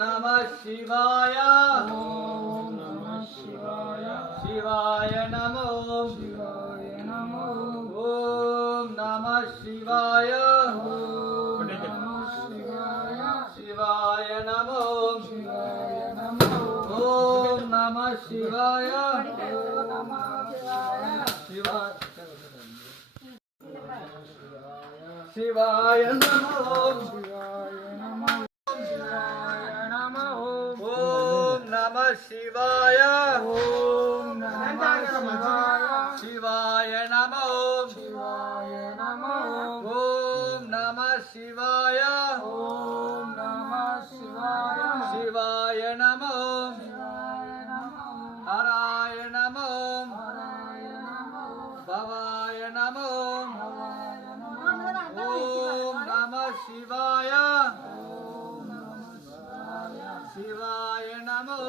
नमः शिवाय शिवाय नमो ओम नमः शिवाय शिवाय नमो ओम नमः शिवाय शिवाय नमो ओम नमः शिवाय शिवाय नमो ओम नमः शिवाय शिवाय नमो हराय नमो भवाय नमो ओम नमः शिवाय शिवाय नमो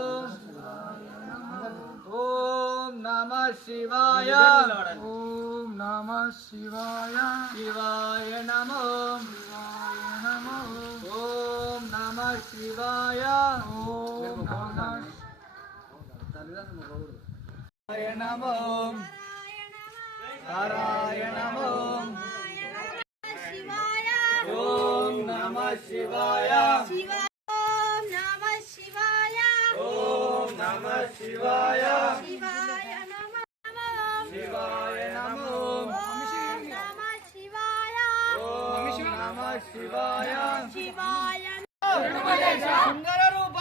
ओम नमः शिवाय ओम नमः शिवाय शिवाय नमो ओम नमः शिवाय ओम नमः शिवाय नमो हराय नमो ओम नमः शिवाय ओम नमः शिवाय ओम नमः शिवाय शिवाय नमः शिवाय नमो ओम नमः शिवाय ओम नमः शिवाय शिवाय सुंदर रूप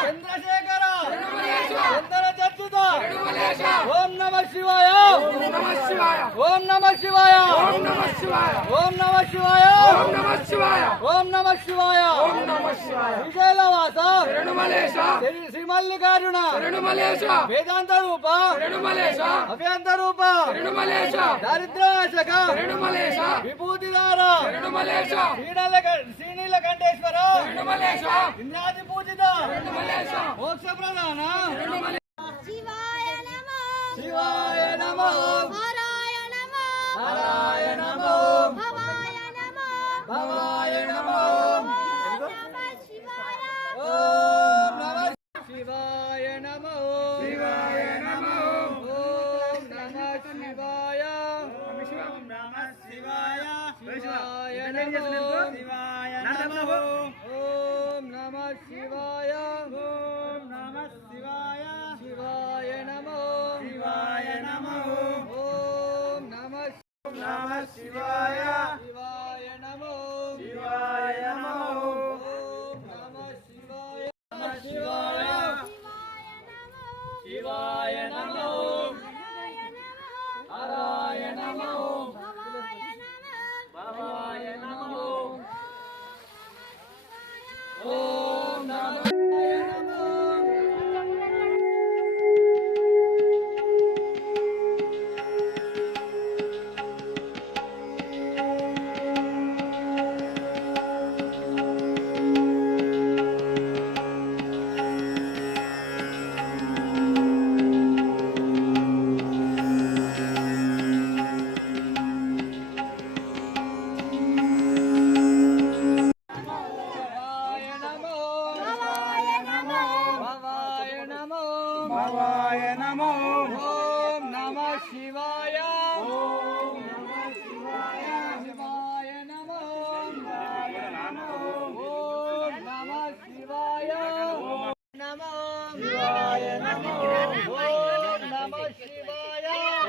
चंद्रशेखर चंद्र चर्चित ओम नमः शिवाय ओम नमः शिवाय ओम नमः शिवाय ओम नमः शिवाय ओम नमः शिवाय ओम नमः शिवाय ओम नमः शिवाय ओम नमः शिवाय శ్రీశైలవాస రేణుమలేశ శ్రీ మల్లికార్జున రేణుమలేశ వేదాంత రూప రేణుమలేశ అభ్యంత రూప రేణుమలేశ దారిద్ర్యనాశక రేణుమలేశ విభూతిదార రేణుమలేశ శ్రీనీలకంఠేశ్వర రేణుమలేశ ఇంద్రాది పూజిత రేణుమలేశ మోక్ష ప్రధాన రేణుమలేశ शिवाय नमः శివాయ నమో हराय नमः హరాయ నమో भवाय नमः భవాయ నమో नमः शिवाय ఓం నమః శివాయ నమో శివాయ నమో ఓం నమః శివాయ ఓం నమః శివాయ శివాయ నమో శివాయ నమో ఓం నమః శివాయ ఓం నమః శివాయ శివాయ నమో శివాయ నమో ఓం నమః శివాయ శివాయ నమో శివాయ నమో ఓం నమః శివాయ శివాయ శివాయ నమో హరాయ నమో భవాయ నమో ఓం నమః శివాయ నమో భవాయ నమో భవాయ నమో భవాయ నమో ఓం నమః శివాయ ఓం నమః శివాయ శివాయ నమో ఓం నమః శివాయ నమో శివాయ నమో ఓం నమః శివాయ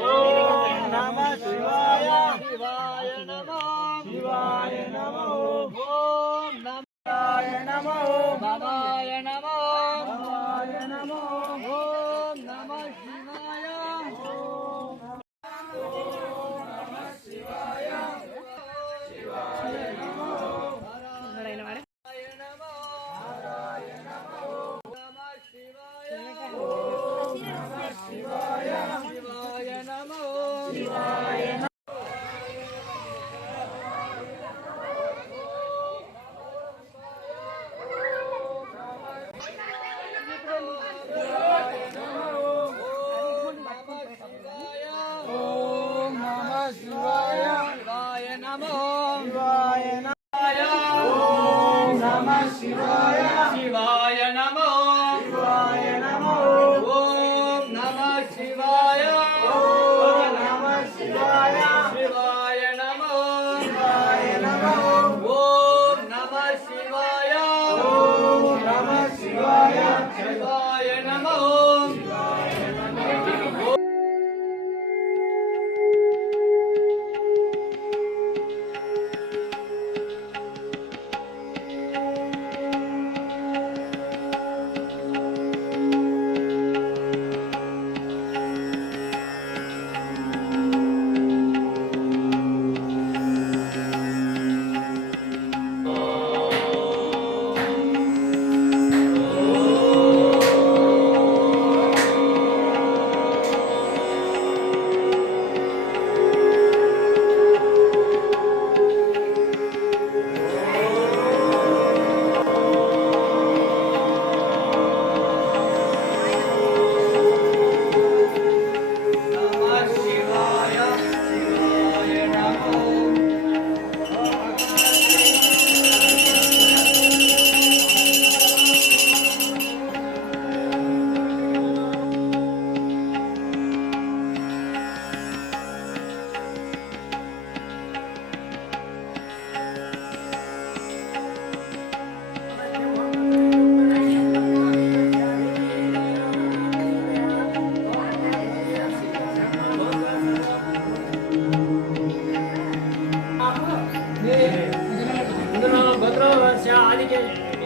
ఓం నమః శివాయ శివాయ నమో శివాయ నమో ఓం నమః నమో భవాయ నమో భవాయ నమో ఓం నమః శివాయ ఓం నమః శివాయ శివాయ నమో హరాయ నమో హరాయ నమో నమః శివాయ ఓం నమః శివాయ శివాయ నమో శివాయ शिवाय ओम नमः शिवाय शिवाय नमः ओम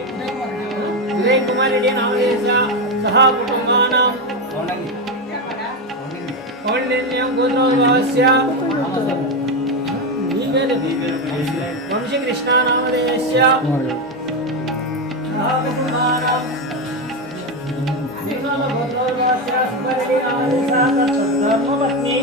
उदय कुमार रेड्डी नामधेयस्य सह कुटुंबानां कौंडिन्यं गोत्रोद्भवस्य वंशीकृष्णा नामधेयस्य सह कुटुंबानां गोत्रोद्भवस्य सुब्बारेड्डी नामधेयस्य धर्मपत्नी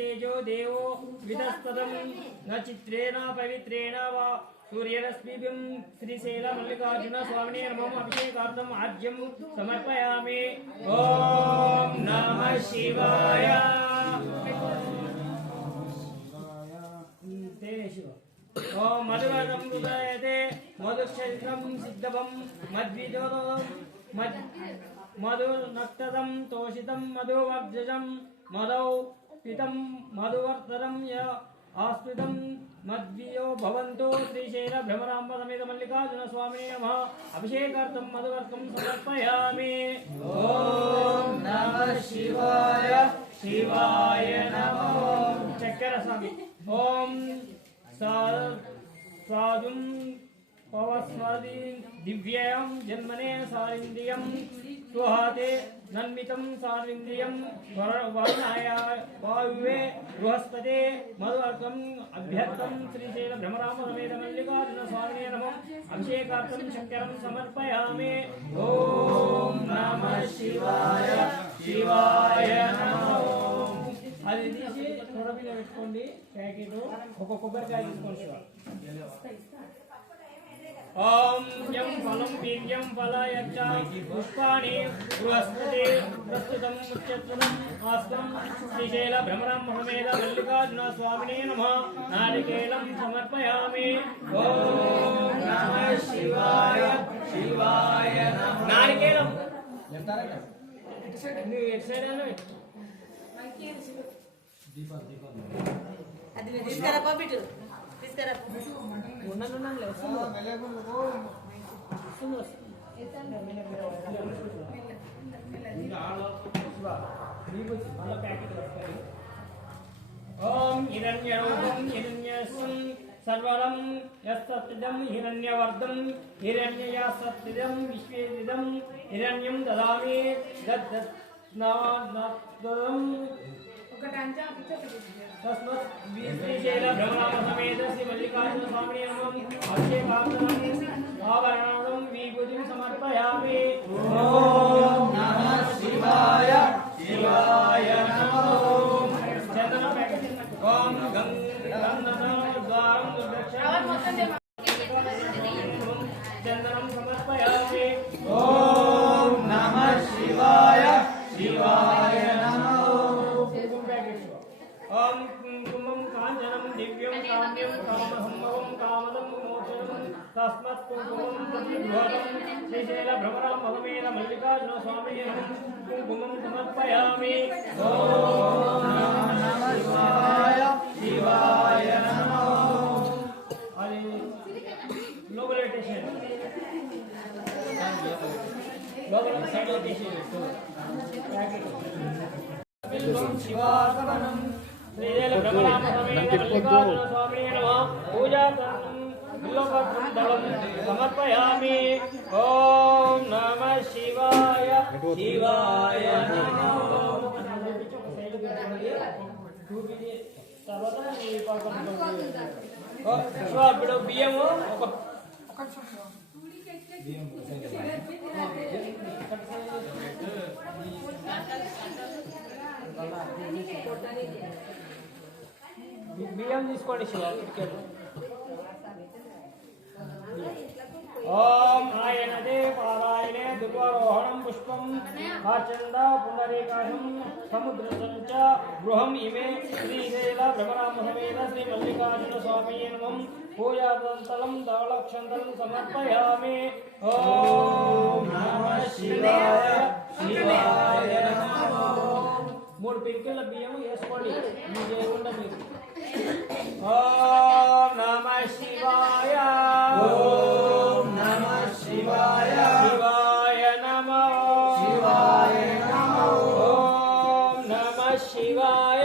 तेजो देवो विदस्तदं न चित्रेण पवित्रेण वा सूर्यरश्मिभिं श्रीशैल मल्लिकार्जुन स्वामिने नमः अभिषेकार्थम् आज्यं समर्पयामि। ओम नमः शिवाय। ओम मधुरं उदयते मधुक्षेत्रं सिद्धवं मद्विदोदं मधुनक्तदं तोषितं मधुवर्जजं मधौ पितं मधुवर्तरं य आस्पितं मद्वियो भवन्तो श्रीशैल भ्रमराम्ब समेत मल्लिकार्जुन स्वामिने नमः अभिषेकार्थं मधुवर्कं समर्पयामि। ओम नमः शिवाय। शिवाय नमः। चक्कर स्वामी। ओम साधुं पवस्वादी दिव्यं जन्मने सारिन्द्रियं स्वहाते नन्मितं सारिन्द्रियं वर्णाय वायुवे बृहस्पते मधुवर्कम् अभ्यर्थं श्रीशैल भ्रमराम्ब समेत मल्लिकार्जुन स्वामिने नमः अभिषेकार्थं शक्करं समर्पयामि। ओम नमः शिवाय। शिवाय नमः। అది తీసి తొడబిలో పెట్టుకోండి ప్యాకెట్ ఒక కొబ్బరికాయ తీసుకోండి శివ। ఓం యం ఫలం వీర్యం ఫలయచ్చ పుష్పాణి బృహస్పతి ప్రస్తుతం ముచ్యత్వం ఆస్తం శ్రీశైల భ్రమరాంబ సమేత మల్లికార్జున స్వామినే నమః నారికేళం సమర్పయామి। ఓం నమః శివాయ। శివాయ నమః। నారికేళం ఎటు సైడ్ అది తీసుకురా పంపిటు తీసుకురా ఓం హిరణ్యరూపం హిరణ్యస్వం సర్వరం యస్తత్తిదం హిరణ్యవర్ధం హిరణ్యయాసత్తిదం విశ్వేదిదం హిరణ్యం దదామి దద్దం तस्मत् श्रीशैल भ्रमराम्ब समेत श्री मल्लिकार्जुन स्वामिने नमः अभिषेकार्थम् आभरणार्थं विभूतिं समर्पयामि। ओम नमः शिवाय। शिवाय नमः। चंदन पैकेट। ओम गंधद्वारं चंदनं समर्पयामि। ओम नमः शिवाय। शिवाय नमः। ओम कुंकुमं कांचनं दिव्यं काम्यं कामसंभवं कामदं मोक्षदं तस्मत् कुंकुमं प्रतिध्वरं श्रीशैल भ्रमराम्ब समेत मल्लिकार्जुन स्वामिने कुंकुमं समर्पयामि। ओम नमः शिवाय। शिवाय नमः। अरे ग्लोबलाइजेशन ग्लोबलाइजेशन शिवासवनं श्रीशैल भ्रमराम्ब समेत मल्लिकार्जुन स्वामिने नमः पूजार्थं बिल्वपत्रं दलं समर्पयामि। ओम नमः शिवाय। शिवाय नमः। ఇప్పుడు బియ్యము ఒక బియ్యం తీసుకోండి శివ। ఓం ఆయనదే పారాయణే దుర్వారోహణం పుష్పం ఆచంద పునరేకాశం సముద్రసంచ గృహం ఇమే శ్రీశైల భ్రమరాంబ సమేత శ్రీ మల్లికార్జున స్వామినే నమః పూజాదంతలం ధవళక్షంతలం సమర్పయామి। ఓం నమః శివాయ। శివాయ నమః। 3 పింకుల బియ్యం వేసుకోండి మీ దేవుండ మీరు। ఓం నమః శివాయ। ఓం నమః శివాయ। శివాయ నమః। శివాయ నమః। ఓం నమః శివాయ।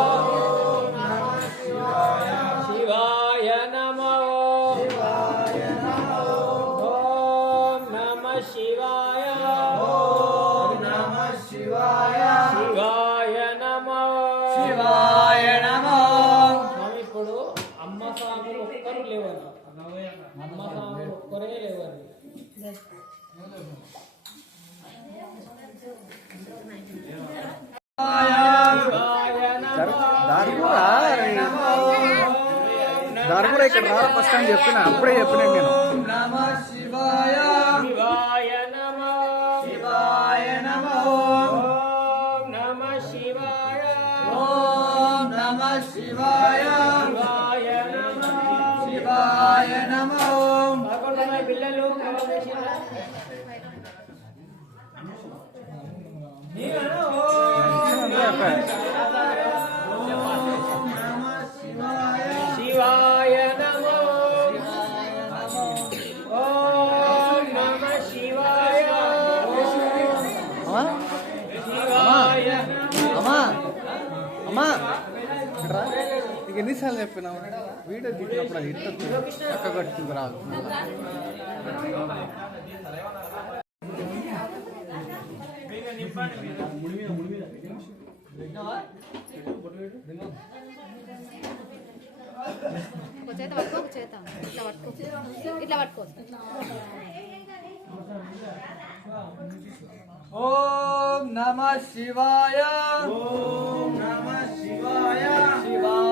ఓం నమః శివాయ। శివాయ నమః। శివాయ నమః। ఓం నమః శివాయ। ఓం నమః శివాయ। శివాయ నమః। శివాయ నమః। స్వామి ఇప్పుడు అమ్మ స్వామి ఒక్కరు లేవరు। అమ్మ స్వామి ఒక్కరే లేవరు। दारू కూడా ఇక్కడ రా ఫస్ట్ అని చెప్పిన అప్పుడే చెప్పిన నేను నమ శివాయ శివాయ నమో శివాయ నమో ఓం నమ శివాయ ఓం నమ శివాయ శివాయ నమో శివాయ నమో పదకొండు పిల్లలు శివాయ నమో ఓం నమ శివాయ శివాయ అమ్మా అమ్మా నీకు ఎన్నిసార్లు చెప్పినావు వీడియో దిగినప్పుడు అది ఇట్ట చక్క కట్టుకుంది రాదు ఒక చేత పట్టుకో ఒక చేత ఇట్లా పట్టుకో ఇట్లా పట్టుకో ఓం నమ శివాయ ఓం నమ శివాయ శివాయ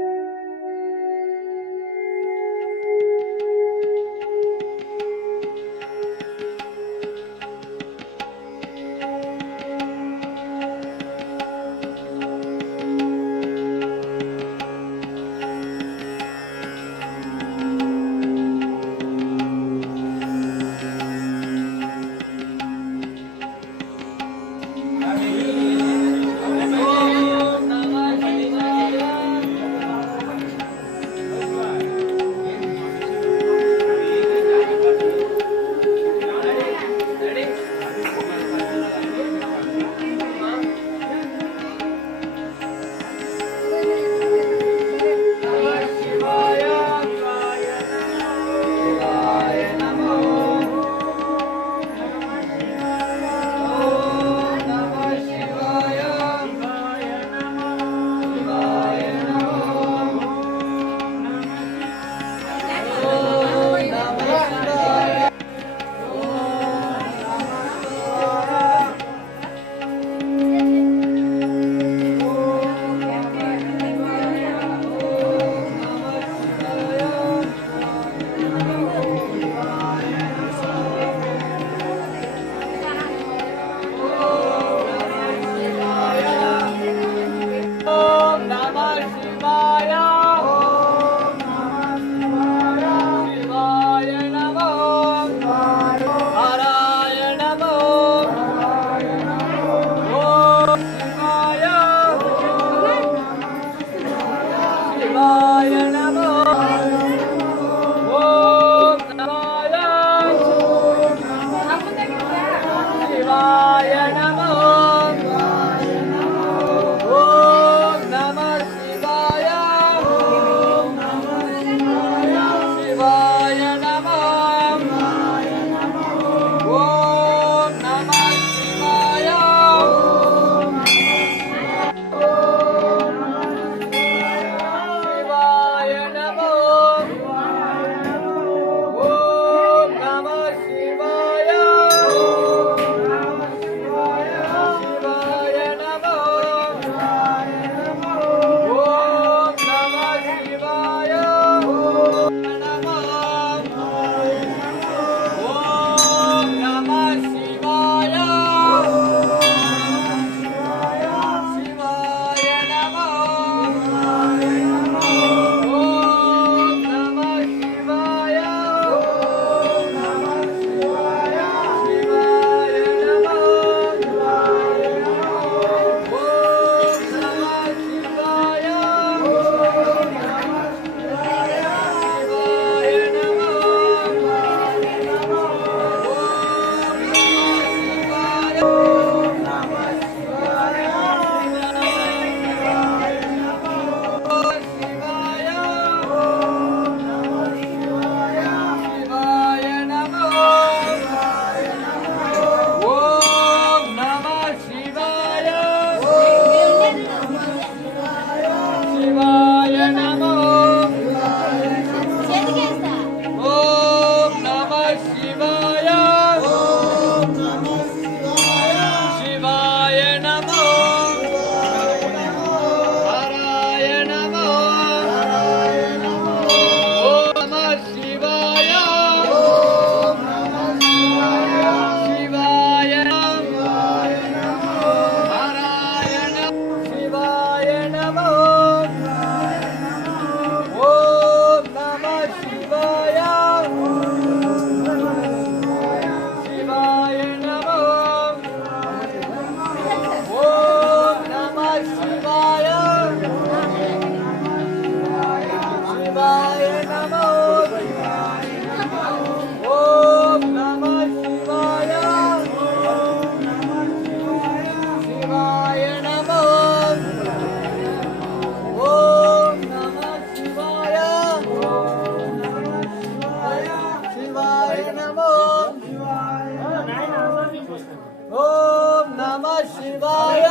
శివాయ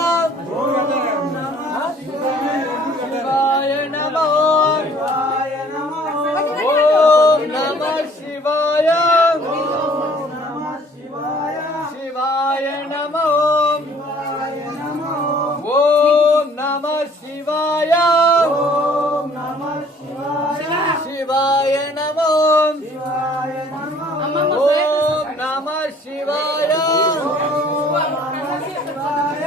శివాయ నమో ఓం నమ శివాయ శివాయ నమో ఓం నమ శివాయ శివాయ నమో ఓం నమ శివాయ శివాయ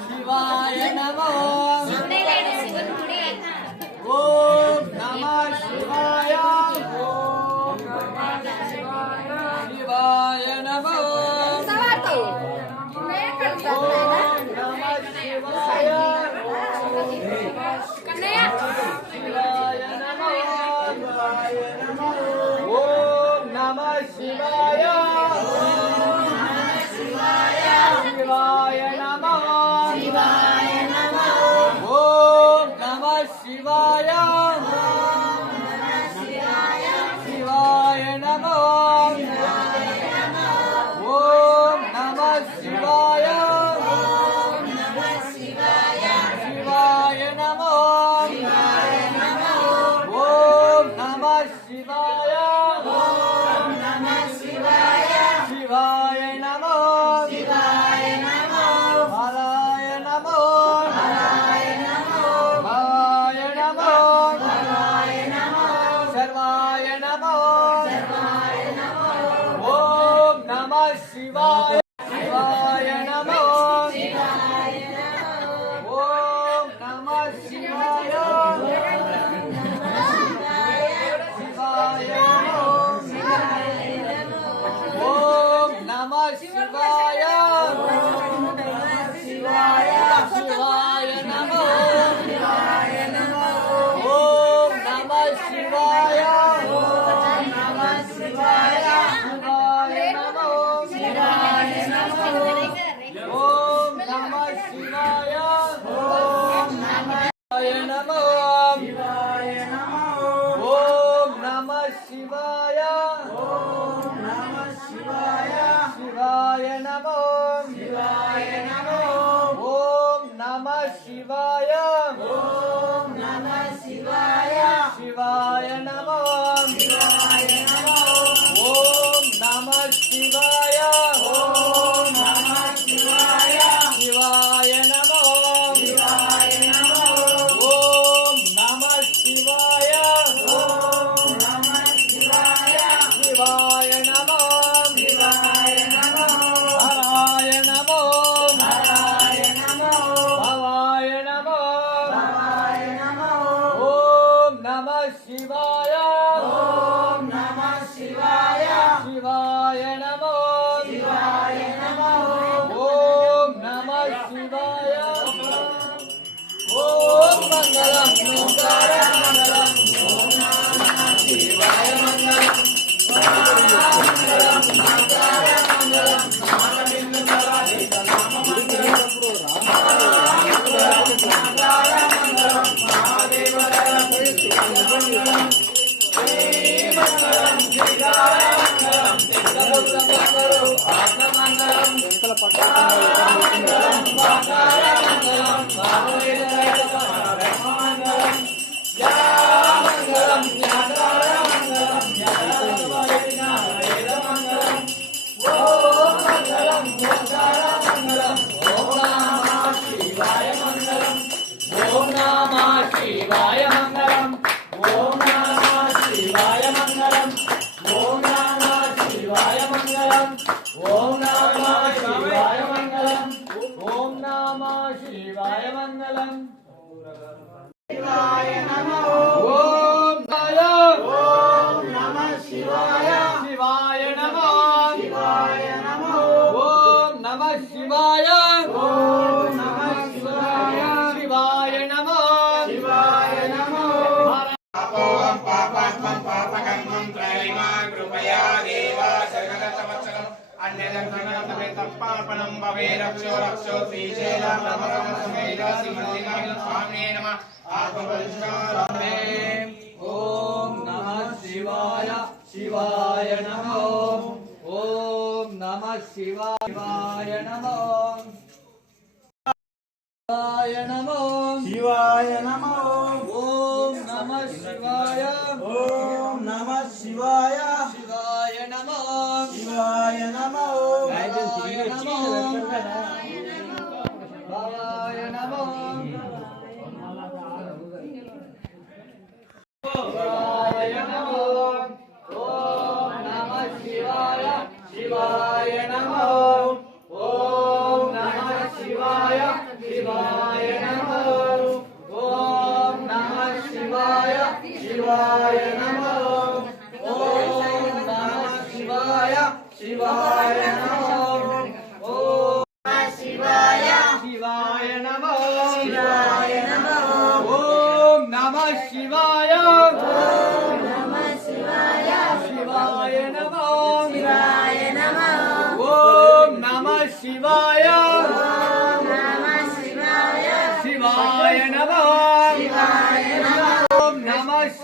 శివాయ నమో ఓం నమః శివాయ శివాయ నమో ఓం నమః శివాయ శివాయ నమో ఓం నమః శివాయ శివాయ నమో ఓం నమః శివాయ శివాయ నమో ఓం నమః శివాయ శివాయ నమో ఓం నమః శివాయ శివాయ నమో హరాయ నమో భవాయ నమో సర్వాయ నమో ఓం నమః శివాయ శివాయ నమో ఓం నమః శివాయ శివాయ నమో ఓం నమః శివాయ శివాయ నమో ఓం నమః శివాయ శివాయ నమో ఓం నమః శివాయ శివాయ నమో ఓం నమః శివాయ శివాయ నమో ఓం నమః శివాయ శివాయ నమో ఓం నమః శివాయ శివాయ నమో ఓం నమః శివాయ శివాయ నమో హరాయ నమో భవాయ నమో ఓం నమః శివాయ శివాయ నమో ఓం నమః శివాయ ఓం మంగళం ఓంకారం మంగళం ఓం నమః శివాయ మంగళం ఓం నమః శివాయ మంగళం ఓం నమః శివాయ మంగళం ఓం నమః శివాయ మంగళం ఓం నమః శివాయ మంగళం ఓం నమః శివాయ మంగళం శివాయ నమో ఓం నమః శివాయ శివాయ నమో ఓం నమః శివాయ శివాయ నమో పాపం పాపాత్మం పాపకర్మం త్రైమా కృపయా దేవా సర్గతవత్సలం అన్యదర్శనమే తప్పార్పణం భవే రక్షో రక్షో శ్రీశైలం నమః సమేదాసి మల్లికాయ స్వామినే నమః ఆత్మపరిష్కారామే ఓం నమః శివాయ శివాయ నమో ఓం నమః శివాయ నమో శివాయ నమో శివాయ నమో ఓం నమః శివాయ ఓం నమః శివాయ శివాయ నమో శివాయ నమో భవాయ నమో భవాయ నమో శివాయ నమో ఓం నమః శివాయ శివాయ నమో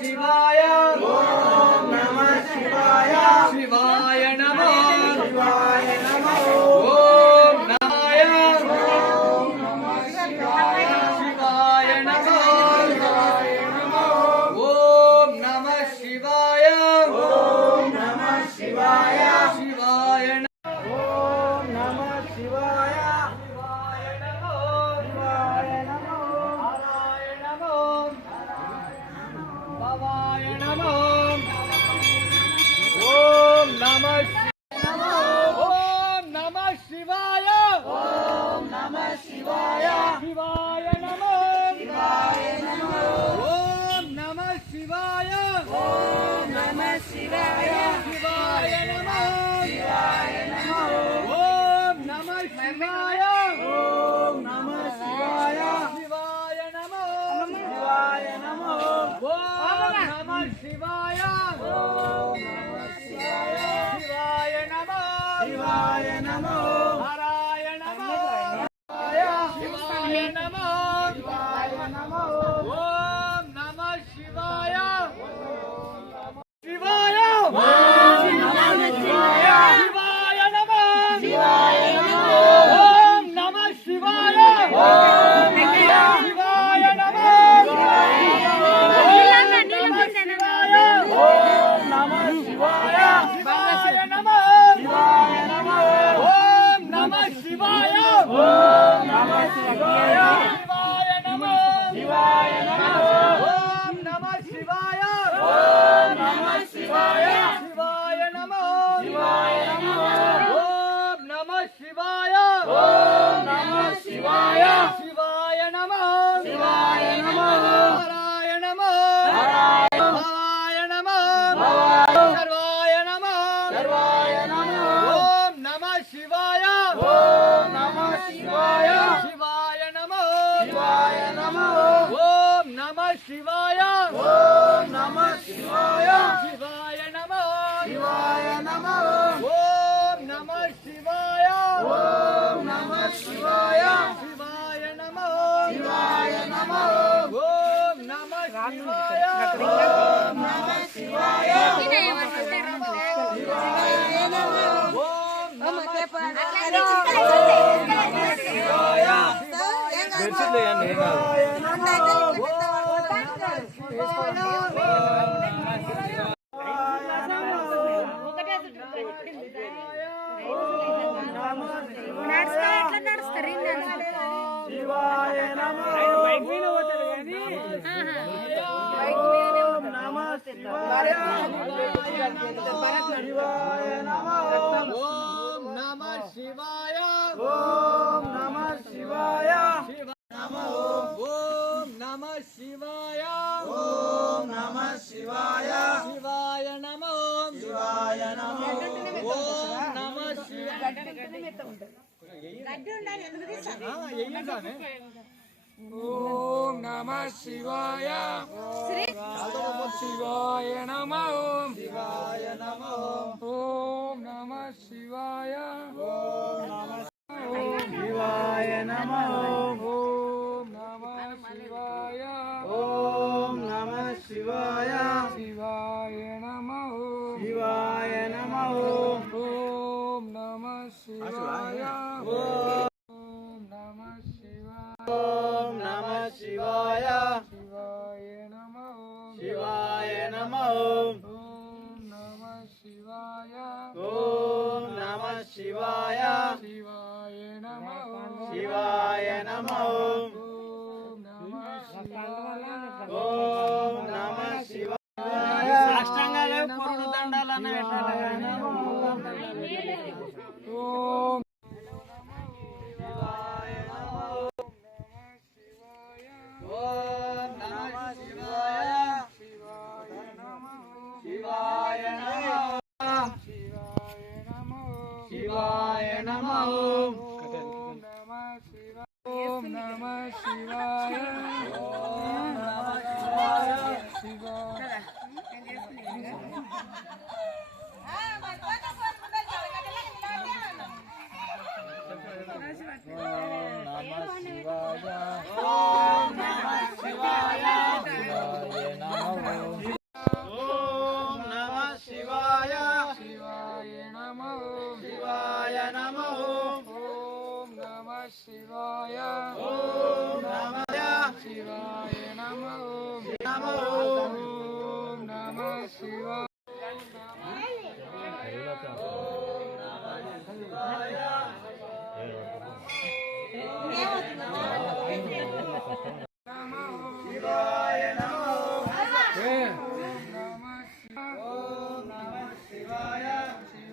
శివాయ ఓం నమః శివాయ శివాయ నమో శివాయ నమః ఓం నమాయ శివాయ నమో ఓం నమః శివాయ ఓం నమః శివాయ శివాయ ఓం నమః శివాయ శివాయ నమో శివాయ నమః హరాయ నమో భవాయ నమో ఓం నమః ఓం నమః శివాయ ఓం నమః శివాయ శివాయ నమో శివాయ నమః ఓం నమః శివాయ ఓం నమః శివాయ శివాయ నమో శివాయ నమః ఓం నమః శివాయ ఓం నమః శివాయ శివాయ నమో శివాయ నమః ఓం నమః శివాయ ఓం నమః శివాయ శివాయ నమో శివాయ నమః హరాయ నమో శివాయ నమో శివాయ నమః ఓం నమః శివాయ శివాయ శివాయ నమో శివాయ నమః ఓం నమః శివాయ శివాయ నమో ఓం నమః శివాయ శివాయ నమో శివాయ నమః ఓం నమః శివాయ ఓం నమః శివాయ శివాయ నమో శివాయ నమః ఓం నమః శివాయ ఓం నమః శివాయ శివాయ నమో శివాయ నమః ఓం నమః శివాయ ఓం నమః శివాయ శివాయ నమో శివాయ నమః హరాయ నమో భవాయ నమో సర్వాయ నమో సర్వాయ నమః ఓం నమః శివాయ ఓం నమః శివాయ శివాయ నమో శివాయ నమః ఓం నమః శివాయ ఓం నమః శివాయ శివాయ నమో శివాయ నమః ఓం నమః శివాయ ఓం నమః శివాయ శివాయ నమో శివాయ నమః ఓం నమః శివాయ ఓం నమః శివాయ శివాయ నమః ఓం నమః శివాయ శివాయ నమః ఓం నమః శివాయ ఓం నమః శివాయ ఓం నమః శివాయ ఓం నమః శివాయ శివాయ నమో శివాయ నమః ఓం నమః శివాయ ఓం నమః శివాయ శివాయ నమో శివాయ నమః ఓం నమః శివాయ శివాయ నమః ఓం నమః శివాయ ఓం నమః శివాయ శివాయ నమో శివాయ నమః ఓం నమః శివాయ ఓం నమః శివాయ ఓం నమః శివాయ శివాయ నమో శివాయ నమః ఓం నమః శివాయ ఓం నమః శివాయ శివాయ నమో శివాయ నమః ఓం నమః శివాయ ఓం నమః శివాయ సాష్టాంగాలు పొరుడు దండాలన్న పెట్టాలి ఓం ఓం నమః శివాయ శివాయ నమః శివాయ నమః ఓం నమః శివాయ ఓం నమః శివాయ ఓం నమః శివాయ శివాయ నమః नमः शिवाय नमः ॐ नमः शिवाय ॐ नमः शिवाय नमः नमः ॐ नमः शिवाय शिवाय नमः ॐ नमः शिवाय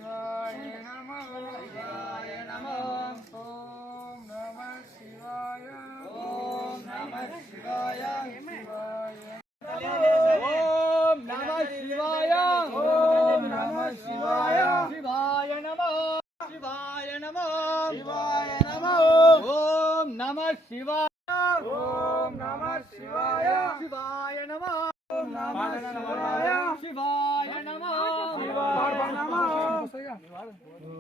शिवाय नमः शिवाय नमः ॐ नमः शिवाय ॐ नमः शिवाय ॐ नमः शिवाय ॐ नमः शिवाय शिवाय नमः शिवाय नमः शिवाय नमः ॐ नमः शिवाय ॐ नमः शिवाय शिवाय नमः ॐ नमः शिवाय शिवाय नमः शिवाय नमः